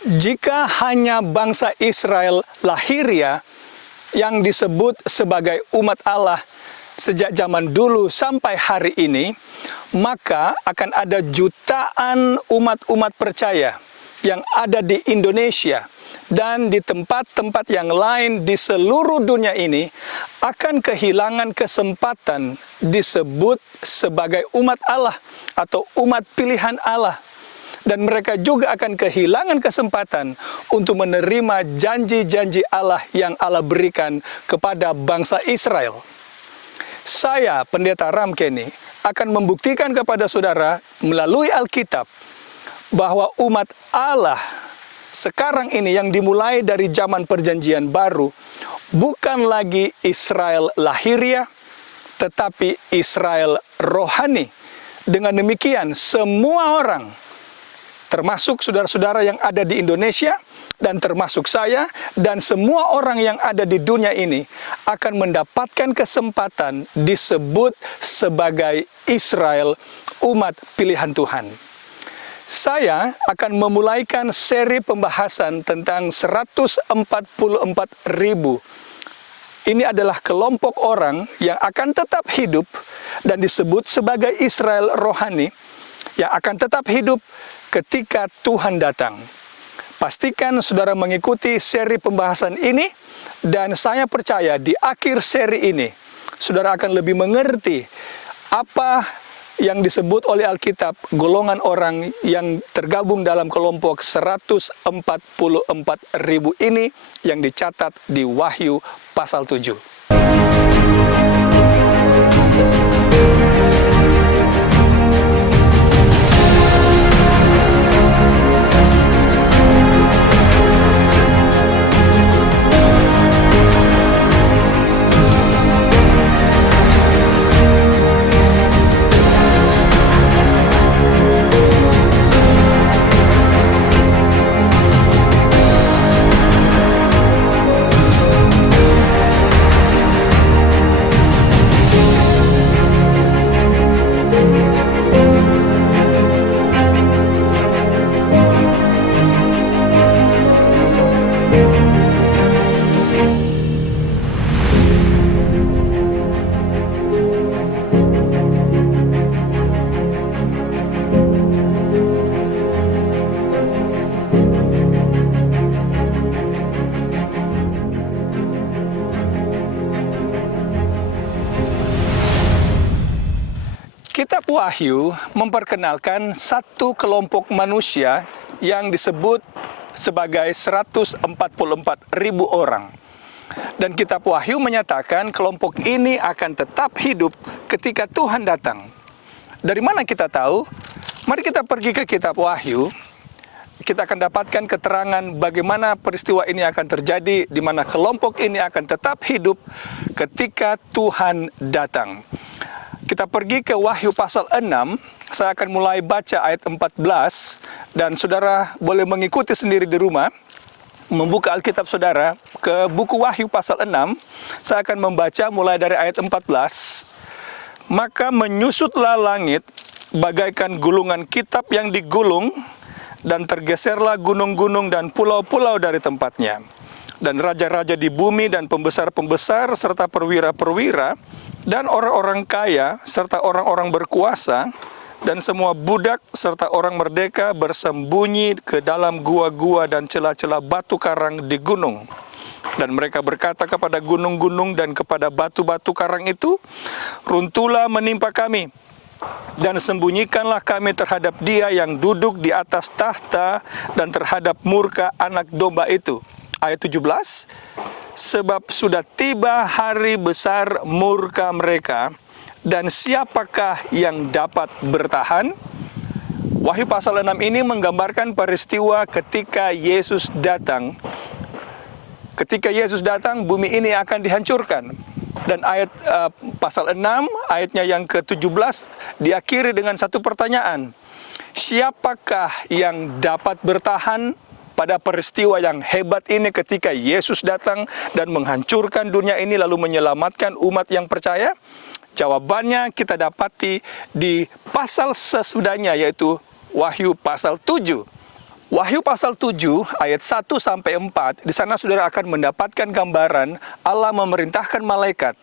Jika hanya bangsa Israel lahiriah yang disebut sebagai umat Allah sejak zaman dulu sampai hari ini, maka akan ada jutaan umat-umat percaya yang ada di Indonesia dan di tempat-tempat yang lain di seluruh dunia ini akan kehilangan kesempatan disebut sebagai umat Allah atau umat pilihan Allah. Dan mereka juga akan kehilangan kesempatan untuk menerima janji-janji Allah yang Allah berikan kepada bangsa Israel. Saya, Pendeta Ram Kenny, akan membuktikan kepada saudara melalui Alkitab bahwa umat Allah sekarang ini yang dimulai dari zaman perjanjian baru bukan lagi Israel lahiriah, tetapi Israel rohani. Dengan demikian, semua orang, termasuk saudara-saudara yang ada di Indonesia, dan termasuk saya, dan semua orang yang ada di dunia ini, akan mendapatkan kesempatan disebut sebagai Israel, umat pilihan Tuhan. Saya akan memulaikan seri pembahasan tentang 144.000. Ini adalah kelompok orang yang akan tetap hidup dan disebut sebagai Israel rohani, yang akan tetap hidup ketika Tuhan datang. Pastikan saudara mengikuti seri pembahasan ini, dan saya percaya di akhir seri ini, saudara akan lebih mengerti apa yang disebut oleh Alkitab golongan orang yang tergabung dalam kelompok 144.000 ini yang dicatat di Wahyu pasal 7. Kitab Wahyu memperkenalkan satu kelompok manusia yang disebut sebagai 144.000 orang. Dan kitab Wahyu menyatakan kelompok ini akan tetap hidup ketika Tuhan datang. Dari mana kita tahu? Mari kita pergi ke kitab Wahyu. Kita akan dapatkan keterangan bagaimana peristiwa ini akan terjadi, di mana kelompok ini akan tetap hidup ketika Tuhan datang. Kita pergi ke Wahyu pasal 6, saya akan mulai baca ayat 14, dan saudara boleh mengikuti sendiri di rumah. Membuka Alkitab saudara ke buku Wahyu pasal 6, saya akan membaca mulai dari ayat 14. Maka menyusutlah langit bagaikan gulungan kitab yang digulung, dan tergeserlah gunung-gunung dan pulau-pulau dari tempatnya. Dan raja-raja di bumi dan pembesar-pembesar serta perwira-perwira dan orang-orang kaya serta orang-orang berkuasa dan semua budak serta orang merdeka bersembunyi ke dalam gua-gua dan celah-celah batu karang di gunung. Dan mereka berkata kepada gunung-gunung dan kepada batu-batu karang itu, "Runtuhlah menimpa kami, dan sembunyikanlah kami terhadap Dia yang duduk di atas tahta dan terhadap murka anak domba itu." Ayat 17, "Sebab sudah tiba hari besar murka mereka, dan siapakah yang dapat bertahan?" Wahyu pasal 6 ini menggambarkan peristiwa ketika Yesus datang. Ketika Yesus datang, bumi ini akan dihancurkan. Dan ayat pasal 6, ayatnya yang ke-17, diakhiri dengan satu pertanyaan. Siapakah yang dapat bertahan pada peristiwa yang hebat ini ketika Yesus datang dan menghancurkan dunia ini lalu menyelamatkan umat yang percaya? Jawabannya kita dapati di pasal sesudahnya, yaitu Wahyu pasal 7. Wahyu pasal 7 ayat 1 sampai 4, di sana saudara akan mendapatkan gambaran Allah memerintahkan malaikat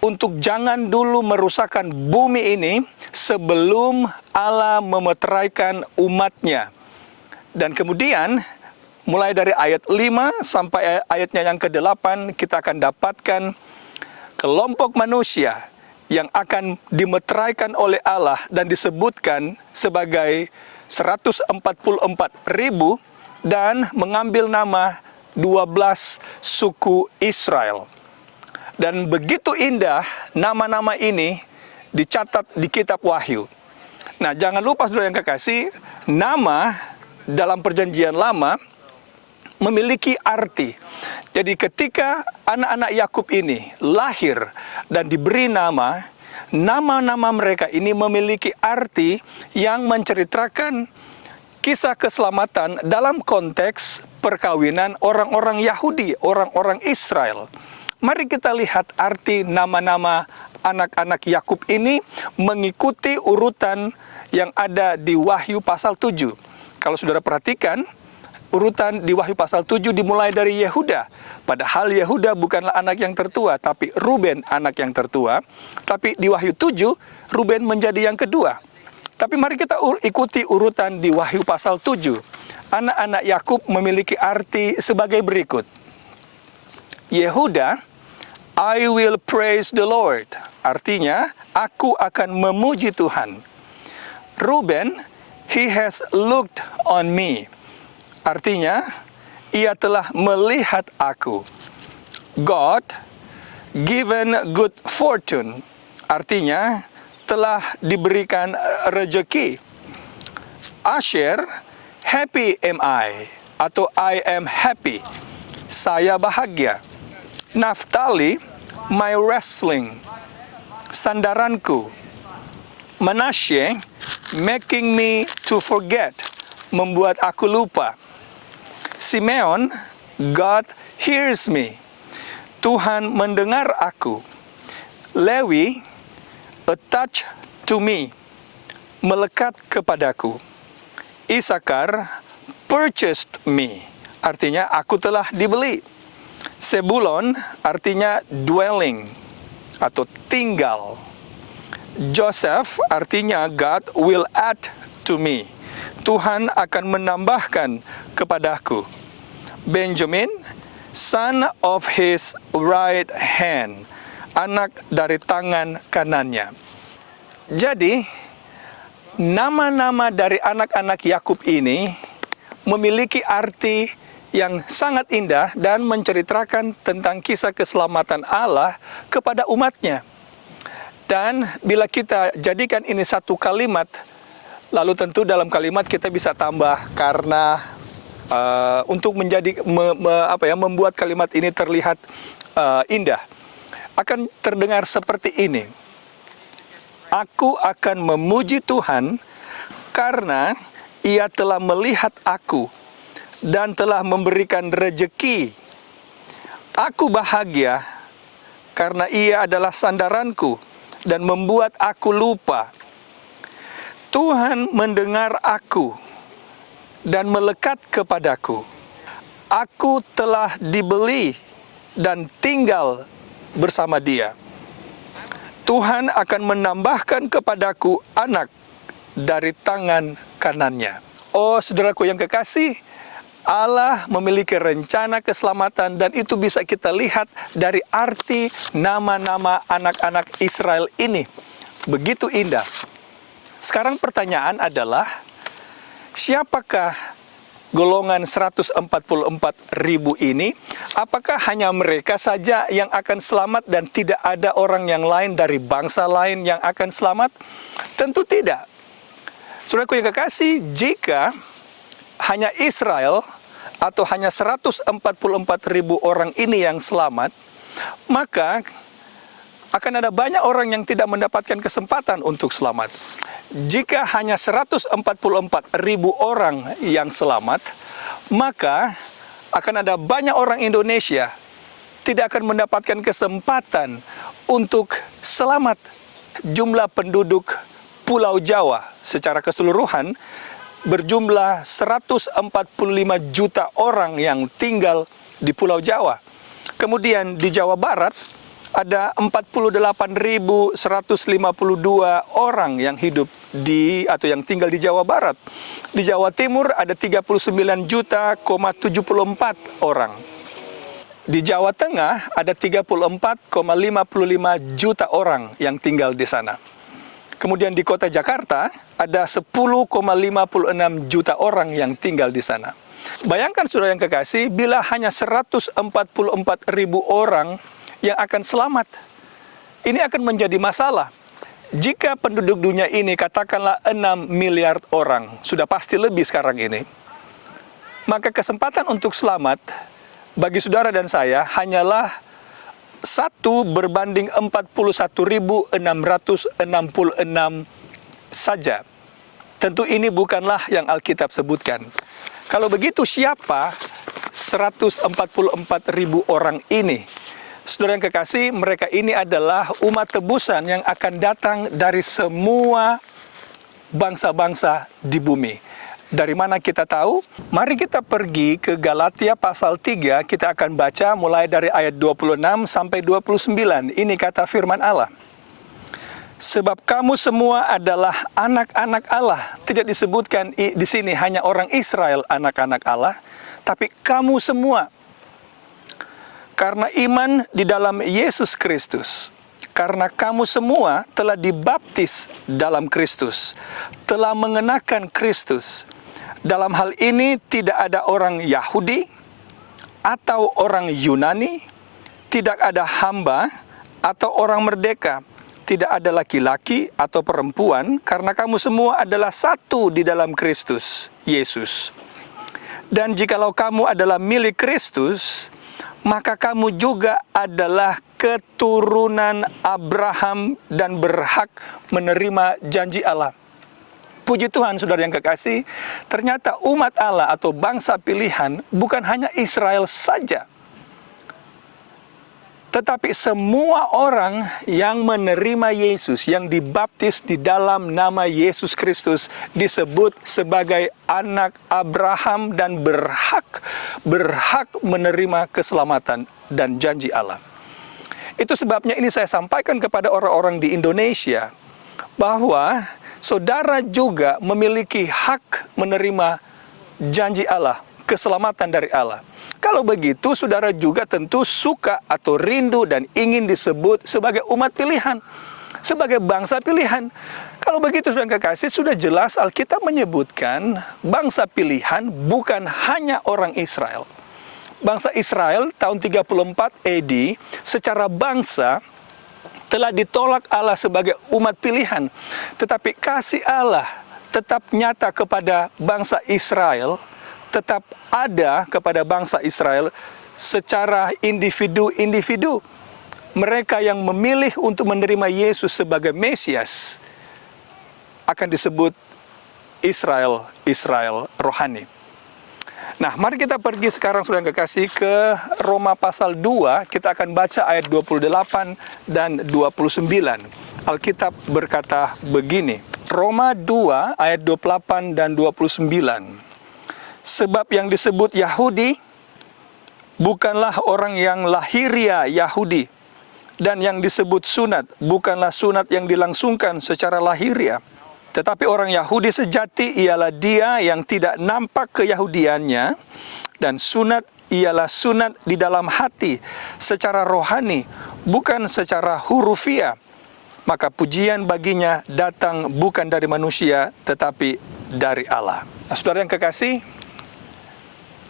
untuk jangan dulu merusakkan bumi ini sebelum Allah memeteraikan umatnya. Dan kemudian mulai dari ayat 5 sampai ayatnya yang ke-8 kita akan dapatkan kelompok manusia yang akan dimeteraikan oleh Allah dan disebutkan sebagai 144.000 dan mengambil nama 12 suku Israel. Dan begitu indah nama-nama ini dicatat di kitab Wahyu. Nah, jangan lupa saudara yang kekasih, nama dalam perjanjian lama memiliki arti. Jadi ketika anak-anak Yakub ini lahir dan diberi nama, nama-nama mereka ini memiliki arti yang menceritakan kisah keselamatan dalam konteks perkawinan orang-orang Yahudi, orang-orang Israel. Mari kita lihat arti nama-nama anak-anak Yakub ini mengikuti urutan yang ada di Wahyu pasal 7. Kalau saudara perhatikan, urutan di Wahyu pasal 7 dimulai dari Yehuda. Padahal Yehuda bukanlah anak yang tertua, tapi Ruben anak yang tertua. Tapi di Wahyu 7, Ruben menjadi yang kedua. Tapi mari kita ikuti urutan di Wahyu pasal 7. Anak-anak Yakub memiliki arti sebagai berikut. Yehuda, I will praise the Lord. Artinya, aku akan memuji Tuhan. Ruben, he has looked on me. Artinya, ia telah melihat aku. God, given good fortune. Artinya, telah diberikan rejeki. Asher, happy am I. Atau I am happy. Saya bahagia. Naftali, my wrestling. Sandaranku. Manasye, making me to forget. Membuat aku lupa. Simeon, God hears me. Tuhan mendengar aku. Lewi, attach to me. Melekat kepadaku. Isakar, purchased me. Artinya aku telah dibeli. Sebulon artinya dwelling atau tinggal. Joseph artinya God will add to me. Tuhan akan menambahkan kepadaku. Benjamin, son of his right hand, anak dari tangan kanannya. Jadi, nama-nama dari anak-anak Yakub ini memiliki arti yang sangat indah dan menceritakan tentang kisah keselamatan Allah kepada umatnya. Dan bila kita jadikan ini satu kalimat, lalu tentu dalam kalimat kita bisa tambah karena untuk membuat kalimat ini terlihat indah. Akan terdengar seperti ini. Aku akan memuji Tuhan karena Ia telah melihat aku dan telah memberikan rejeki. Aku bahagia karena Ia adalah sandaranku dan membuat aku lupa. Tuhan mendengar aku dan melekat kepadaku. Aku telah dibeli dan tinggal bersama Dia. Tuhan akan menambahkan kepadaku anak dari tangan kanannya. Oh, saudaraku yang kekasih, Allah memiliki rencana keselamatan dan itu bisa kita lihat dari arti nama-nama anak-anak Israel ini. Begitu indah. Sekarang pertanyaan adalah, siapakah golongan 144.000 ini? Apakah hanya mereka saja yang akan selamat dan tidak ada orang yang lain dari bangsa lain yang akan selamat? Tentu tidak. Saudaraku yang kekasih, jika hanya Israel atau hanya 144.000 orang ini yang selamat, maka akan ada banyak orang yang tidak mendapatkan kesempatan untuk selamat. Jika hanya 144.000 orang yang selamat, maka akan ada banyak orang Indonesia tidak akan mendapatkan kesempatan untuk selamat. Jumlah penduduk Pulau Jawa secara keseluruhan berjumlah 145 juta orang yang tinggal di Pulau Jawa. Kemudian di Jawa Barat ada 48.152 orang yang hidup atau yang tinggal di Jawa Barat. Di Jawa Timur ada 39 juta, 74 orang. Di Jawa Tengah ada 34,55 juta orang yang tinggal di sana. Kemudian di kota Jakarta ada 10,56 juta orang yang tinggal di sana. Bayangkan saudara yang kekasih, bila hanya 144.000 orang yang akan selamat, ini akan menjadi masalah. Jika penduduk dunia ini katakanlah 6 miliar orang, sudah pasti lebih sekarang ini, maka kesempatan untuk selamat bagi saudara dan saya hanyalah 1 berbanding 41.666 saja. Tentu ini bukanlah yang Alkitab sebutkan. Kalau begitu, siapa 144.000 orang ini? Saudara yang kekasih, mereka ini adalah umat tebusan yang akan datang dari semua bangsa-bangsa di bumi. Dari mana kita tahu? Mari kita pergi ke Galatia pasal 3, kita akan baca mulai dari ayat 26 sampai 29. Ini kata firman Allah. Sebab kamu semua adalah anak-anak Allah. Tidak disebutkan di sini hanya orang Israel anak-anak Allah, tapi kamu semua. Karena iman di dalam Yesus Kristus. Karena kamu semua telah dibaptis dalam Kristus, telah mengenakan Kristus. Dalam hal ini tidak ada orang Yahudi atau orang Yunani, tidak ada hamba atau orang merdeka, tidak ada laki-laki atau perempuan, karena kamu semua adalah satu di dalam Kristus Yesus. Dan jikalau kamu adalah milik Kristus, maka kamu juga adalah keturunan Abraham dan berhak menerima janji Allah. Puji Tuhan, saudara yang kekasih, ternyata umat Allah atau bangsa pilihan bukan hanya Israel saja, tetapi semua orang yang menerima Yesus, yang dibaptis di dalam nama Yesus Kristus, disebut sebagai anak Abraham dan berhak menerima keselamatan dan janji Allah. Itu sebabnya ini saya sampaikan kepada orang-orang di Indonesia, bahwa saudara juga memiliki hak menerima janji Allah, keselamatan dari Allah. Kalau begitu, saudara juga tentu suka atau rindu dan ingin disebut sebagai umat pilihan, sebagai bangsa pilihan. Kalau begitu, saudara yang kekasih, sudah jelas Alkitab menyebutkan bangsa pilihan bukan hanya orang Israel. Bangsa Israel tahun 34 AD secara bangsa telah ditolak Allah sebagai umat pilihan. Tetapi kasih Allah tetap nyata kepada bangsa Israel, tetap ada kepada bangsa Israel secara individu-individu. Mereka yang memilih untuk menerima Yesus sebagai Mesias akan disebut Israel rohani. Nah, mari kita pergi sekarang, saudara yang kekasih, ke Roma pasal 2. Kita akan baca ayat 28 dan 29. Alkitab berkata begini. Roma 2 ayat 28 dan 29. Sebab yang disebut Yahudi bukanlah orang yang lahiria Yahudi, dan yang disebut sunat bukanlah sunat yang dilangsungkan secara lahiria. Tetapi orang Yahudi sejati ialah dia yang tidak nampak keyahudiannya, dan sunat ialah sunat di dalam hati secara rohani, bukan secara hurufiah. Maka pujian baginya datang bukan dari manusia, tetapi dari Allah. Nah, saudara yang kekasih,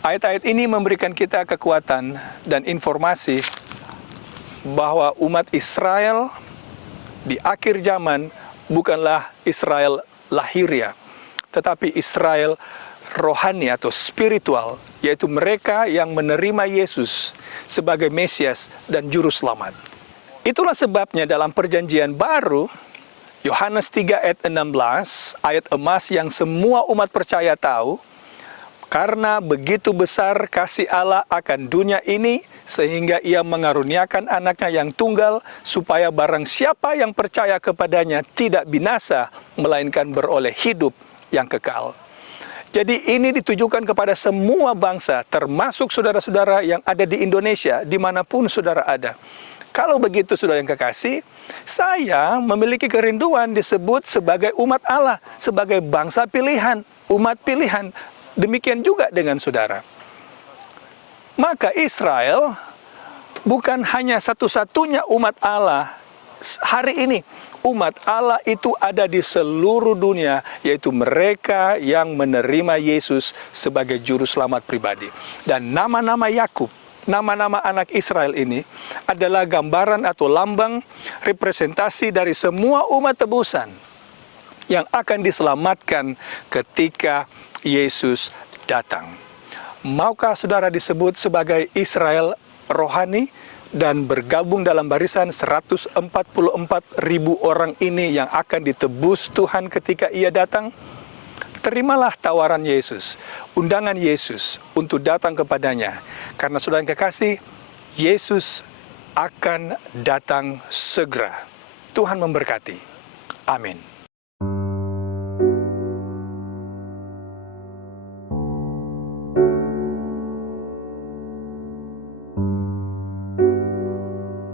ayat-ayat ini memberikan kita kekuatan dan informasi bahwa umat Israel di akhir zaman bukanlah Israel lahiria, tetapi Israel rohani atau spiritual, yaitu mereka yang menerima Yesus sebagai Mesias dan Juru Selamat. Itulah sebabnya dalam perjanjian baru, Yohanes 3 ayat 16, ayat emas yang semua umat percaya tahu, karena begitu besar kasih Allah akan dunia ini, sehingga ia mengaruniakan anaknya yang tunggal, supaya barang siapa yang percaya kepadanya tidak binasa, melainkan beroleh hidup yang kekal. Jadi ini ditujukan kepada semua bangsa, termasuk saudara-saudara yang ada di Indonesia, dimanapun saudara ada. Kalau begitu saudara yang kekasih, saya memiliki kerinduan disebut sebagai umat Allah, sebagai bangsa pilihan, umat pilihan. Demikian juga dengan saudara. Maka Israel bukan hanya satu-satunya umat Allah hari ini. Umat Allah itu ada di seluruh dunia, yaitu mereka yang menerima Yesus sebagai juru selamat pribadi. Dan nama-nama Yakub, nama-nama anak Israel ini adalah gambaran atau lambang representasi dari semua umat tebusan yang akan diselamatkan ketika Yesus datang. Maukah saudara disebut sebagai Israel rohani dan bergabung dalam barisan 144.000 orang ini yang akan ditebus Tuhan ketika Ia datang? Terimalah tawaran Yesus, undangan Yesus untuk datang kepadanya. Karena saudara yang kekasih, Yesus akan datang segera. Tuhan memberkati. Amin.